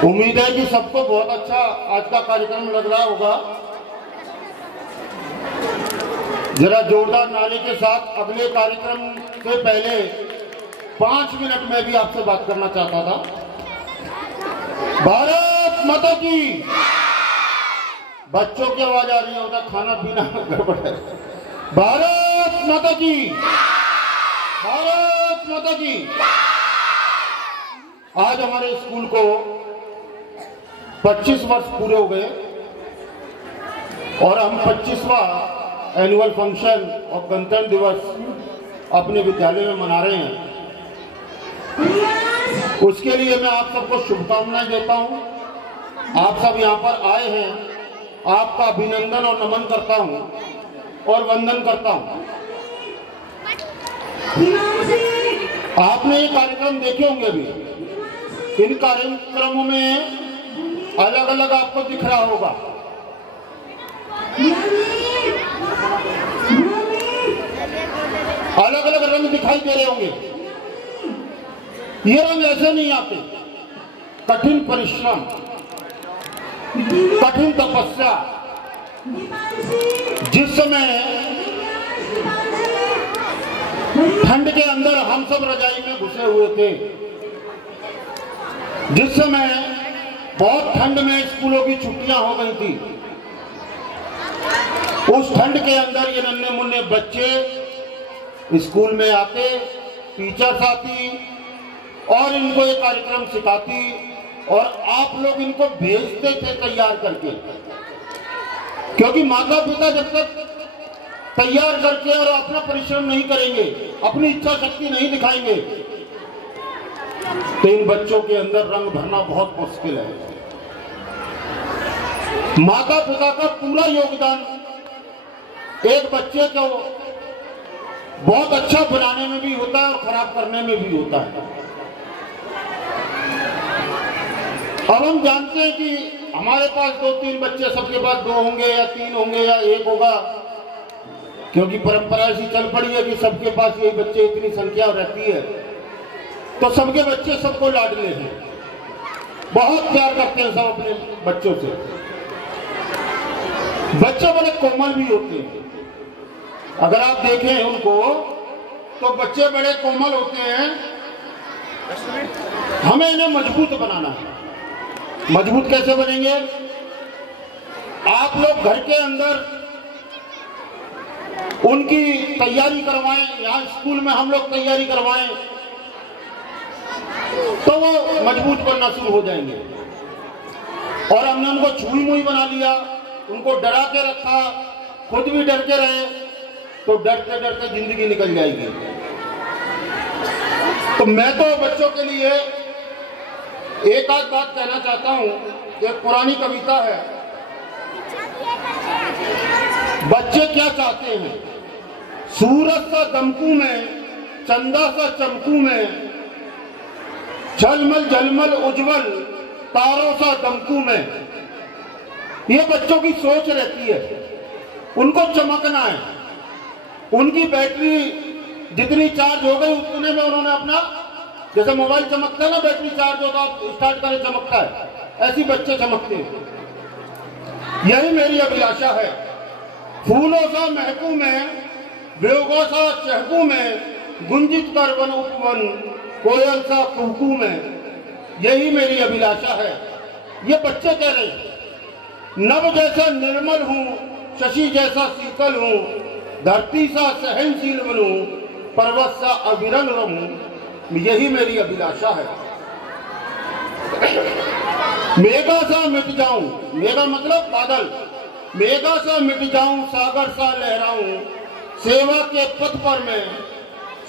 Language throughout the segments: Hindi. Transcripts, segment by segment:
उम्मीद है कि सबको बहुत अच्छा आज का कार्यक्रम लग रहा होगा। जरा जोरदार नारे के साथ अगले कार्यक्रम से पहले 5 मिनट में भी आपसे बात करना चाहता था। भारत माता की। बच्चों की आवाज आ रही है, उधर खाना पीना गड़बड़ है। भारत माता की। भारत माता की। आज हमारे स्कूल को 25 वर्ष पूरे हो गए और हम 25वां एनुअल फंक्शन और गणतंत्र दिवस अपने विद्यालय में मना रहे हैं। उसके लिए मैं आप सबको शुभकामनाएं देता हूं। आप सब यहां पर आए हैं, आपका अभिनंदन और नमन करता हूं और वंदन करता हूं। आपने ये कार्यक्रम देखे होंगे भी। इन कार्यक्रमों में अलग अलग आपको दिख रहा होगा। अलग अलग रंग दिखाई दे रहे होंगे। ये रंग ऐसे नहीं आते। कठिन परिश्रम, कठिन तपस्या। जिस समय ठंड के अंदर हम सब रजाई में घुसे हुए थे, जिस समय बहुत ठंड में स्कूलों की छुट्टियां हो गई थी, उस ठंड के अंदर ये नन्हे मुन्ने बच्चे स्कूल में आते, टीचर्स आती और इनको ये कार्यक्रम सिखाती और आप लोग इनको भेजते थे तैयार करके। क्योंकि माता पिता जब तक तैयार करके और अपना परिश्रम नहीं करेंगे, अपनी इच्छा शक्ति नहीं दिखाएंगे, तो इन बच्चों के अंदर रंग भरना बहुत मुश्किल है। माता पिता का पूरा योगदान एक बच्चे को बहुत अच्छा बनाने में भी होता है और खराब करने में भी होता है। अब हम जानते हैं कि हमारे पास 2-3 बच्चे, सबके पास 2 होंगे या 3 होंगे या 1 होगा, क्योंकि परंपरा ऐसी चल पड़ी है कि सबके पास यही बच्चे, इतनी संख्या रहती है, तो सबके बच्चे सबको लाडले हैं, बहुत प्यार करते हैं सब अपने बच्चों से। बच्चे बड़े कोमल भी होते हैं। अगर आप देखें उनको तो बच्चे बड़े कोमल होते हैं। हमें इन्हें मजबूत बनाना है। मजबूत कैसे बनेंगे? आप लोग घर के अंदर उनकी तैयारी करवाएं, यहाँ स्कूल में हम लोग तैयारी करवाएं, तो वो मजबूत बनना शुरू हो जाएंगे। और हमने उनको छुई मुई बना लिया, उनको डरा के रखा, खुद भी डर के रहे, तो डरते डरते जिंदगी निकल जाएगी। तो मैं तो बच्चों के लिए एक आध बात कहना चाहता हूं। एक पुरानी कविता है, बच्चे क्या चाहते हैं। सूरज सा दमकू में, चंदा सा चमकू में, झलमल झलमल उज्जवल तारों सा दमकू में। ये बच्चों की सोच रहती है, उनको चमकना है। उनकी बैटरी जितनी चार्ज हो गई उतने में उन्होंने अपना, जैसे मोबाइल चमकता है ना, बैटरी चार्ज होता है, स्टार्ट करें चमकता है, ऐसी बच्चे चमकते हैं। यही मेरी अभिलाषा है। फूलों सा महकू में, वियोगों सा चहकू में, गुंजित कर वन उपवन, कोयल सा कुहकू में। यही मेरी अभिलाषा है। ये बच्चे कह रहे हैं। नभ जैसा निर्मल हूं, शशि जैसा शीतल हूं, धरती सा सहनशील बनूं, पर्वत सा अविरल रहूं। यही मेरी अभिलाषा है। मेघा सा मिट जाऊं, मेघा मतलब बादल, मेघा सा मिट जाऊं, सागर सा लहराऊं, सेवा के पथ पर मैं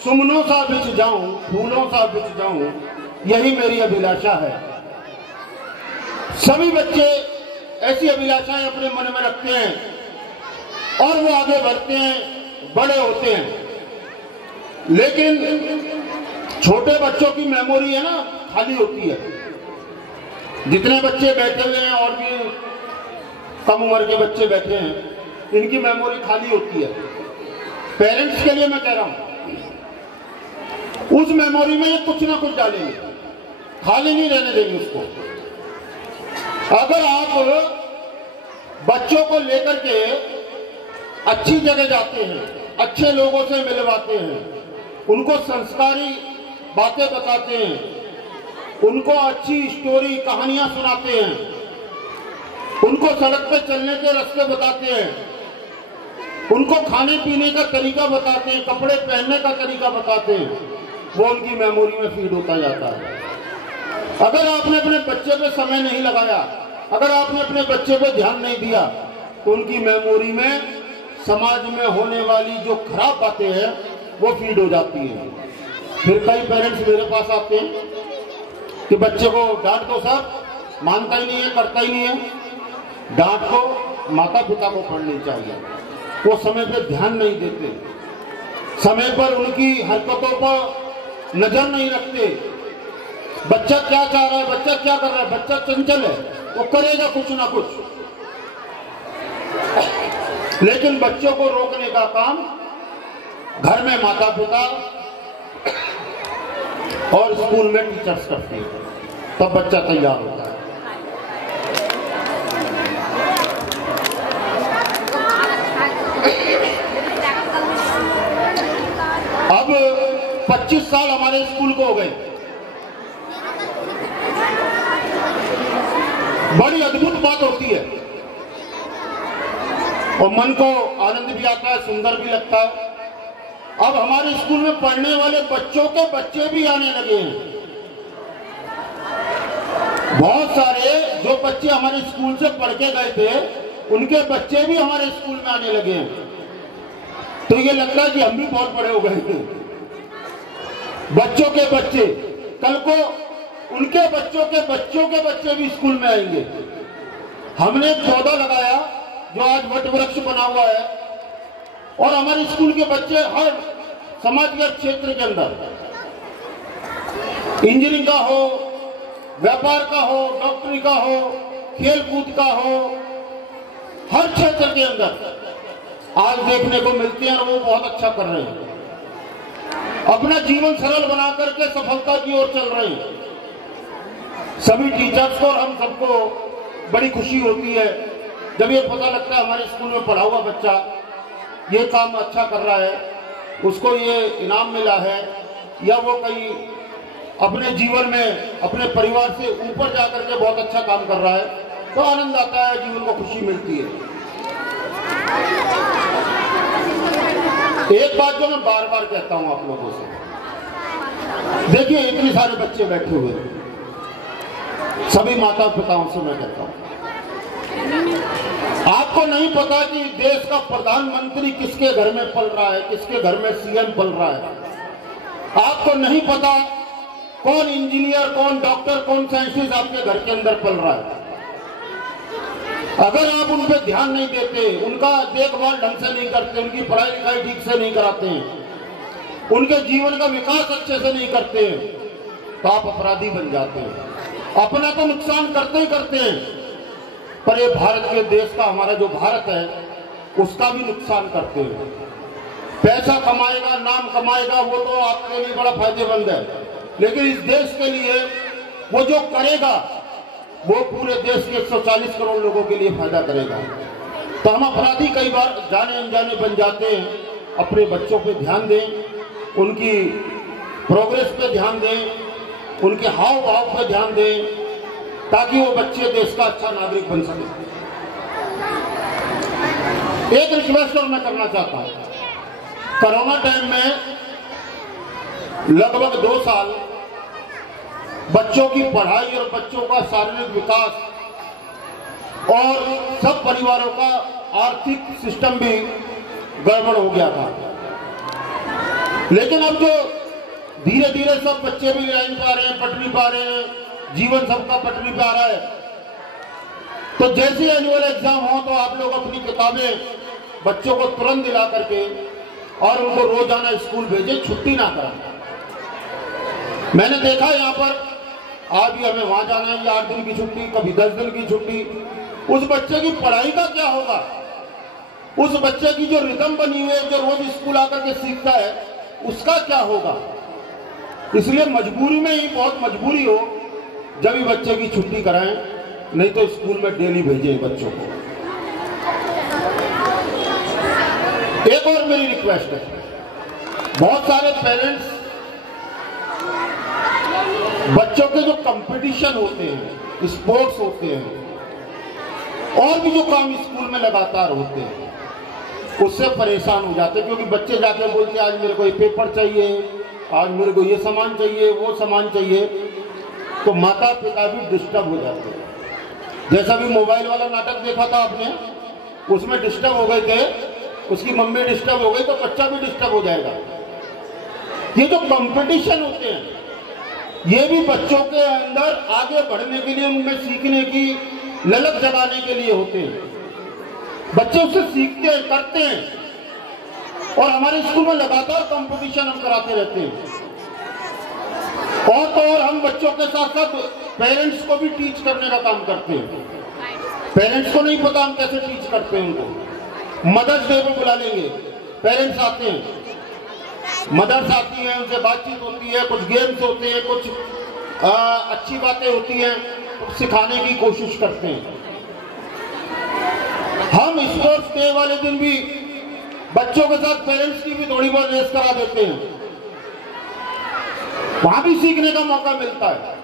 सुमनों सा बिछ जाऊं, फूलों सा बिछ जाऊं। यही मेरी अभिलाषा है। सभी बच्चे ऐसी अभिलाषाएं अपने मन में रखते हैं और वो आगे बढ़ते हैं, बड़े होते हैं। लेकिन छोटे बच्चों की मेमोरी है ना, खाली होती है। जितने बच्चे बैठे हुए हैं और भी कम उम्र के बच्चे बैठे हैं, इनकी मेमोरी खाली होती है। पेरेंट्स के लिए मैं कह रहा हूं, उस मेमोरी में ये कुछ ना कुछ डालेंगे, खाली नहीं रहने देंगे उसको। अगर आप बच्चों को लेकर के अच्छी जगह जाते हैं, अच्छे लोगों से मिलवाते हैं, उनको संस्कारी बातें बताते हैं, उनको अच्छी स्टोरी कहानियां सुनाते हैं, उनको सड़क पे चलने के रास्ते बताते हैं, उनको खाने पीने का तरीका बताते हैं, कपड़े पहनने का तरीका बताते हैं, वो उनकी मेमोरी में फीड होता जाता है। अगर आपने अपने बच्चे पे समय नहीं लगाया, अगर आपने अपने बच्चे पे ध्यान नहीं दिया, तो उनकी मेमोरी में समाज में होने वाली जो खराब बातें हैं वो फीड हो जाती हैं। फिर कई पेरेंट्स मेरे पास आते हैं कि बच्चे को डांट दो सर, मानता ही नहीं है, करता ही नहीं है। डांट को माता पिता को पढ़नी चाहिए, वो समय पे ध्यान नहीं देते, समय पर उनकी हरकतों पर नजर नहीं रखते। बच्चा क्या चाह रहा है, बच्चा क्या कर रहा है, बच्चा चंचल है, वो करेगा कुछ ना कुछ। लेकिन बच्चों को रोकने का काम घर में माता पिता और स्कूल में टीचर्स करते हैं, तब बच्चा तैयार होता है। अब 25 साल हमारे स्कूल को हो गए। बड़ी अद्भुत बात होती है और मन को आनंद भी आता है, सुंदर भी लगता है। अब हमारे स्कूल में पढ़ने वाले बच्चों के बच्चे भी आने लगे हैं। बहुत सारे जो बच्चे हमारे स्कूल से पढ़ के गए थे, उनके बच्चे भी हमारे स्कूल में आने लगे हैं। तो ये लगता है कि हम भी बहुत बड़े हो गए थे। बच्चों के बच्चे, कल को उनके बच्चों के बच्चे भी स्कूल में आएंगे। हमने एक पौधा लगाया जो आज वट वृक्ष बना हुआ है, और हमारे स्कूल के बच्चे हर समाज के क्षेत्र के अंदर, इंजीनियरिंग का हो, व्यापार का हो, डॉक्टरी का हो, खेल कूद का हो, हर क्षेत्र के अंदर आज देखने को मिलती है और वो बहुत अच्छा कर रहे हैं। अपना जीवन सरल बना करके सफलता की ओर चल रहे हैं। सभी टीचर्स को और हम सबको बड़ी खुशी होती है जब ये पता लगता है हमारे स्कूल में पढ़ा हुआ बच्चा ये काम अच्छा कर रहा है, उसको ये इनाम मिला है, या वो कहीं अपने जीवन में अपने परिवार से ऊपर जाकर के बहुत अच्छा काम कर रहा है, तो आनंद आता है, जीवन को खुशी मिलती है। एक बात जो मैं बार बार कहता हूं आप लोगों से, देखिए इतने सारे बच्चे बैठे हुए, सभी माता पिताओं से मैं कहता हूं, आपको नहीं पता कि देश का प्रधानमंत्री किसके घर में पल रहा है, किसके घर में सीएम पल रहा है। आपको नहीं पता कौन इंजीनियर, कौन डॉक्टर, कौन साइंटिस्ट आपके घर के अंदर पल रहा है। अगर आप उन पर ध्यान नहीं देते, उनका देखभाल ढंग से नहीं करते, उनकी पढ़ाई लिखाई ठीक से नहीं कराते हैं, उनके जीवन का विकास अच्छे से नहीं करते हैं, तो आप अपराधी बन जाते हैं। अपना तो नुकसान करते ही करते हैं, पर ये भारत के देश का, हमारा जो भारत है, उसका भी नुकसान करते हैं। पैसा कमाएगा, नाम कमाएगा, वो तो आपके लिए बड़ा फायदेमंद है, लेकिन इस देश के लिए वो जो करेगा वो पूरे देश के 140 करोड़ लोगों के लिए फायदा करेगा। तो हम अपराधी कई बार जाने अनजाने बन जाते हैं। अपने बच्चों पे ध्यान दें, उनकी प्रोग्रेस पे ध्यान दें, उनके हाव भाव पे ध्यान दें, ताकि वो बच्चे देश का अच्छा नागरिक बन सके। एक रिक्वेस्ट और मैं करना चाहता हूं, कोरोना टाइम में लगभग 2 साल बच्चों की पढ़ाई और बच्चों का शारीरिक विकास और सब परिवारों का आर्थिक सिस्टम भी गड़बड़ हो गया था। लेकिन अब जो धीरे धीरे सब बच्चे भी लाइन पे आ रहे हैं, पटरी पे आ रहे हैं, जीवन सबका पटरी पे आ रहा है, तो जैसे एनुअल एग्जाम हो तो आप लोग अपनी किताबें बच्चों को तुरंत दिला करके और उनको रोजाना स्कूल भेजें, छुट्टी ना कराएं। मैंने देखा यहाँ पर आज भी हमें वहां जाना है, 8 दिन की छुट्टी, कभी 10 दिन की छुट्टी। उस बच्चे की पढ़ाई का क्या होगा? उस बच्चे की जो रिदम बनी हुई है, जो रोज स्कूल आकर के सीखता है, उसका क्या होगा? इसलिए मजबूरी में ही, बहुत मजबूरी हो जब भी बच्चे की छुट्टी कराएं, नहीं तो स्कूल में डेली भेजें बच्चों को। एक और मेरी रिक्वेस्ट है, बहुत सारे पेरेंट्स बच्चों के जो कंपटीशन होते हैं, स्पोर्ट्स होते हैं, और भी जो काम स्कूल में लगातार होते हैं, उससे परेशान हो जाते हैं। क्योंकि बच्चे जाके बोलते हैं आज मेरे को ये पेपर चाहिए, आज मेरे को ये सामान चाहिए, वो सामान चाहिए, तो माता पिता भी डिस्टर्ब हो जाते हैं। जैसा भी मोबाइल वाला नाटक देखा था आपने, उसमें डिस्टर्ब हो गए थे, उसकी मम्मी डिस्टर्ब हो गई तो बच्चा भी डिस्टर्ब हो जाएगा। ये जो कंपटीशन होते हैं, ये भी बच्चों के अंदर आगे बढ़ने के लिए, उनमें सीखने की ललक जगाने के लिए होते हैं। बच्चे उससे सीखते हैं, करते हैं, और हमारे स्कूल में लगातार कंपटीशन हम कराते रहते हैं। और तो और हम बच्चों के साथ साथ पेरेंट्स को भी टीच करने का काम करते हैं। पेरेंट्स को नहीं पता हम कैसे टीच करते हैं उनको। मदर्स डे पे बुला लेंगे, पेरेंट्स आते हैं, मदर्स आती हैं, उनसे बातचीत होती है, कुछ गेम्स होते हैं, कुछ अच्छी बातें होती हैं, तो सिखाने की कोशिश करते हैं। हम स्पोर्ट्स डे वाले दिन भी बच्चों के साथ पेरेंट्स की भी थोड़ी बहुत रेस करा देते हैं, वहां भी सीखने का मौका मिलता है।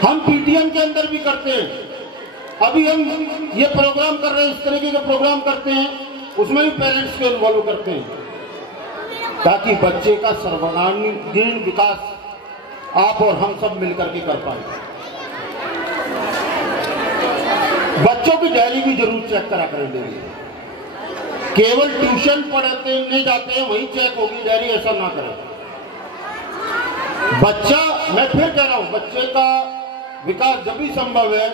हम पीटीएम के अंदर भी करते हैं। अभी हम ये प्रोग्राम कर रहे हैं, इस तरीके के प्रोग्राम करते हैं, उसमें भी पेरेंट्स को इन्वॉल्व करते हैं, ताकि बच्चे का सर्वांगीण विकास आप और हम सब मिलकर के कर पाए। बच्चों की डायरी भी जरूर चेक करा करें डेली। केवल ट्यूशन पढ़ने जाते हैं वही चेक होगी डायरी, ऐसा ना करें। बच्चा, मैं फिर कह रहा हूं, बच्चे का विकास जब भी संभव है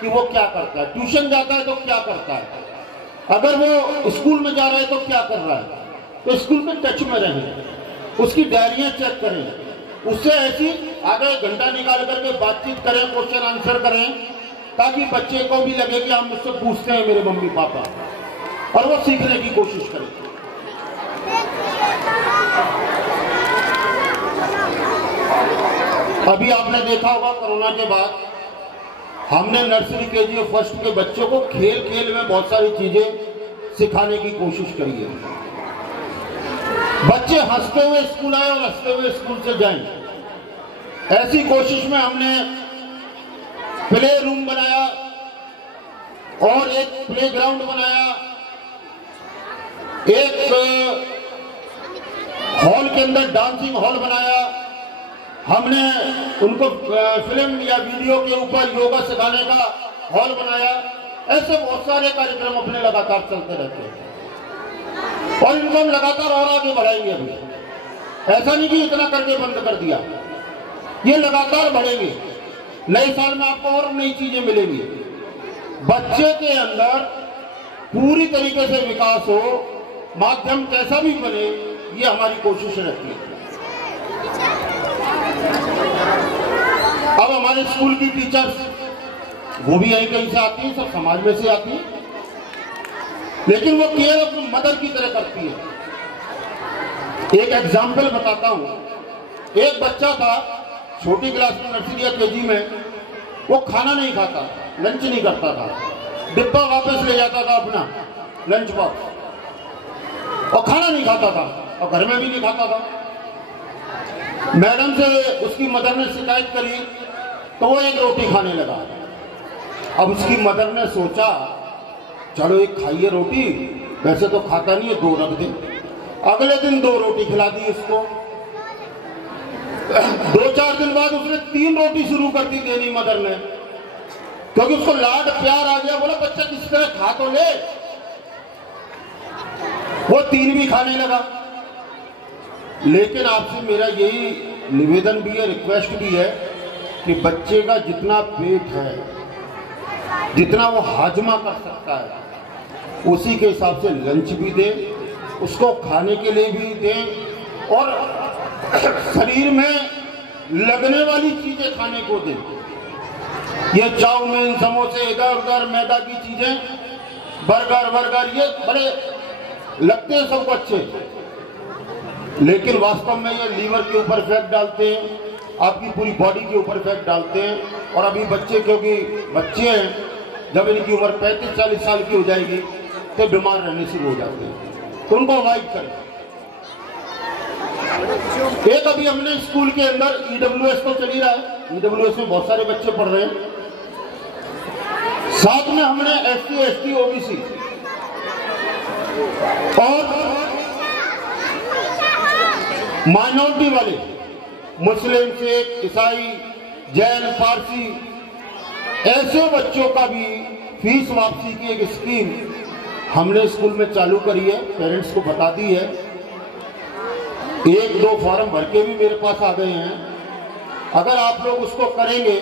कि वो क्या करता है। ट्यूशन जाता है तो क्या करता है, अगर वो स्कूल में जा रहा है तो क्या कर रहा है, तो स्कूल में टच में रहें, उसकी डायरियां चेक करें, उससे ऐसी आगे घंटा निकाल करके बातचीत करें, क्वेश्चन आंसर करें, ताकि बच्चे को भी लगे कि हम मुझसे पूछते हैं मेरे मम्मी पापा, और वो सीखने की कोशिश करें। अभी आपने देखा होगा कोरोना के बाद हमने नर्सरी केजी और फर्स्ट के बच्चों को खेल खेल में बहुत सारी चीजें सिखाने की कोशिश करी है। बच्चे हंसते हुए स्कूल आए और हंसते हुए स्कूल से जाएं, ऐसी कोशिश में हमने प्ले रूम बनाया और एक प्ले ग्राउंड बनाया, एक हॉल के अंदर डांसिंग हॉल बनाया, हमने उनको फिल्म या वीडियो के ऊपर योगा सिखाने का हॉल बनाया। ऐसे बहुत सारे कार्यक्रम अपने लगातार चलते रहते हैं और इनको हम लगातार और आगे बढ़ाएंगे। अभी ऐसा नहीं कि इतना करके बंद कर दिया, ये लगातार बढ़ेंगे। नए साल में आपको और नई चीजें मिलेंगी। बच्चे के अंदर पूरी तरीके से विकास हो, माध्यम कैसा भी बने, ये हमारी कोशिश रहती है। अब हमारे स्कूल की टीचर्स, वो भी यहीं कहीं से आती हैं, सब समाज में से आती हैं, लेकिन वो केयर अपनी मदर की तरह करती है। एक एग्जाम्पल बताता हूं। एक बच्चा था छोटी क्लास में, नर्सरी या केजी में, वो खाना नहीं खाता, लंच नहीं करता था, डिब्बा वापस ले जाता था अपना लंच बॉक्स, और खाना नहीं खाता था, और घर में भी नहीं खाता था। मैडम से उसकी मदर ने शिकायत करी तो वो एक रोटी खाने लगा। अब उसकी मदर ने सोचा चलो एक खाइए रोटी, वैसे तो खाता नहीं है, 2 रख दे। अगले दिन 2 रोटी खिला दी उसको। 2-4 दिन बाद उसने 3 रोटी शुरू कर दी देनी मदर ने, क्योंकि उसको लाड प्यार आ गया। बोला बच्चा किस तरह खा तो ले, वो 3 भी खाने लगा। लेकिन आपसे मेरा यही निवेदन भी है, रिक्वेस्ट भी है कि बच्चे का जितना पेट है, जितना वो हाजमा कर सकता है, उसी के हिसाब से लंच भी दे, उसको खाने के लिए भी दे, और शरीर में लगने वाली चीजें खाने को दे। ये चाउमीन, समोसे, इधर उधर मैदा की चीजें, बर्गर, ये बड़े लगते हैं सबको अच्छे, लेकिन वास्तव में ये लीवर के ऊपर इफेक्ट डालते हैं, आपकी पूरी बॉडी के ऊपर इफेक्ट डालते हैं। और अभी बच्चे, क्योंकि बच्चे हैं, जब इनकी उम्र 35-40 साल की हो जाएगी तो बीमार रहने शुरू हो जाते हैं, तो उनको अवॉइड करें। एक अभी हमने स्कूल के अंदर EWS तो चली रहा है, EWS में बहुत सारे बच्चे पढ़ रहे हैं, साथ में हमने SC, ST, OBC और माइनॉरिटी वाले मुस्लिम, सिख, ईसाई, जैन, पारसी, ऐसे बच्चों का भी फीस वापसी की एक स्कीम हमने स्कूल में चालू करी है, पेरेंट्स को बता दी है। 1-2 फॉर्म भर के भी मेरे पास आ गए हैं। अगर आप लोग उसको करेंगे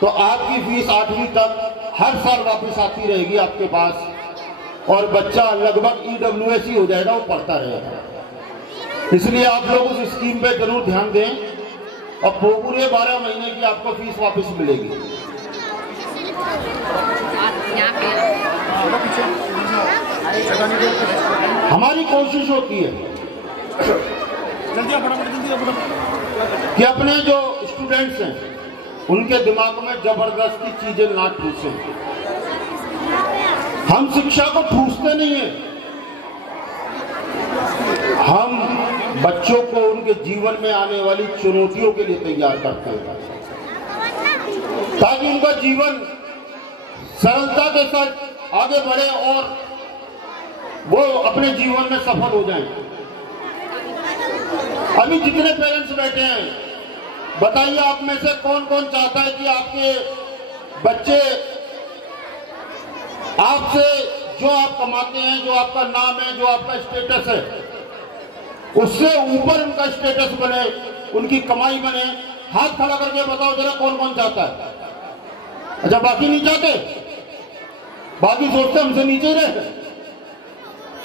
तो आपकी फीस 8वीं तक हर साल वापस आती रहेगी आपके पास, और बच्चा लगभग EWS ही हो जाएगा, वो पढ़ता रहेगा। इसलिए आप लोग उस स्कीम पे जरूर ध्यान दें और पूरे 12 महीने की आपको फीस वापस मिलेगी। हमारी कोशिश होती है कि अपने जो स्टूडेंट्स हैं उनके दिमाग में जबरदस्ती चीजें ना ठूसें। हम शिक्षा को ठूसते नहीं हैं, हम बच्चों को उनके जीवन में आने वाली चुनौतियों के लिए तैयार करते हैं, ताकि उनका जीवन सरलता के साथ आगे बढ़े और वो अपने जीवन में सफल हो जाएं। अभी जितने पेरेंट्स बैठे हैं, बताइए आप में से कौन कौन चाहता है कि आपके बच्चे आपसे जो आप कमाते हैं, जो आपका नाम है, जो आपका स्टेटस है, उससे ऊपर उनका स्टेटस बने, उनकी कमाई बने? हाथ खड़ा करके बताओ जरा, कौन कौन चाहता है? अच्छा, बाकी नहीं चाहते, बाकी सोचते हमसे नीचे रहे।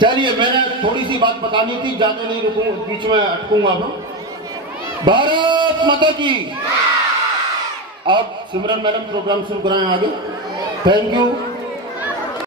चलिए, मैंने थोड़ी सी बात बतानी थी, ज्यादा नहीं रुकूंगा, बीच में अटकूंगा। भारत माता की। अब सिमरन मैडम प्रोग्राम शुरू कराएं आगे। Thank you.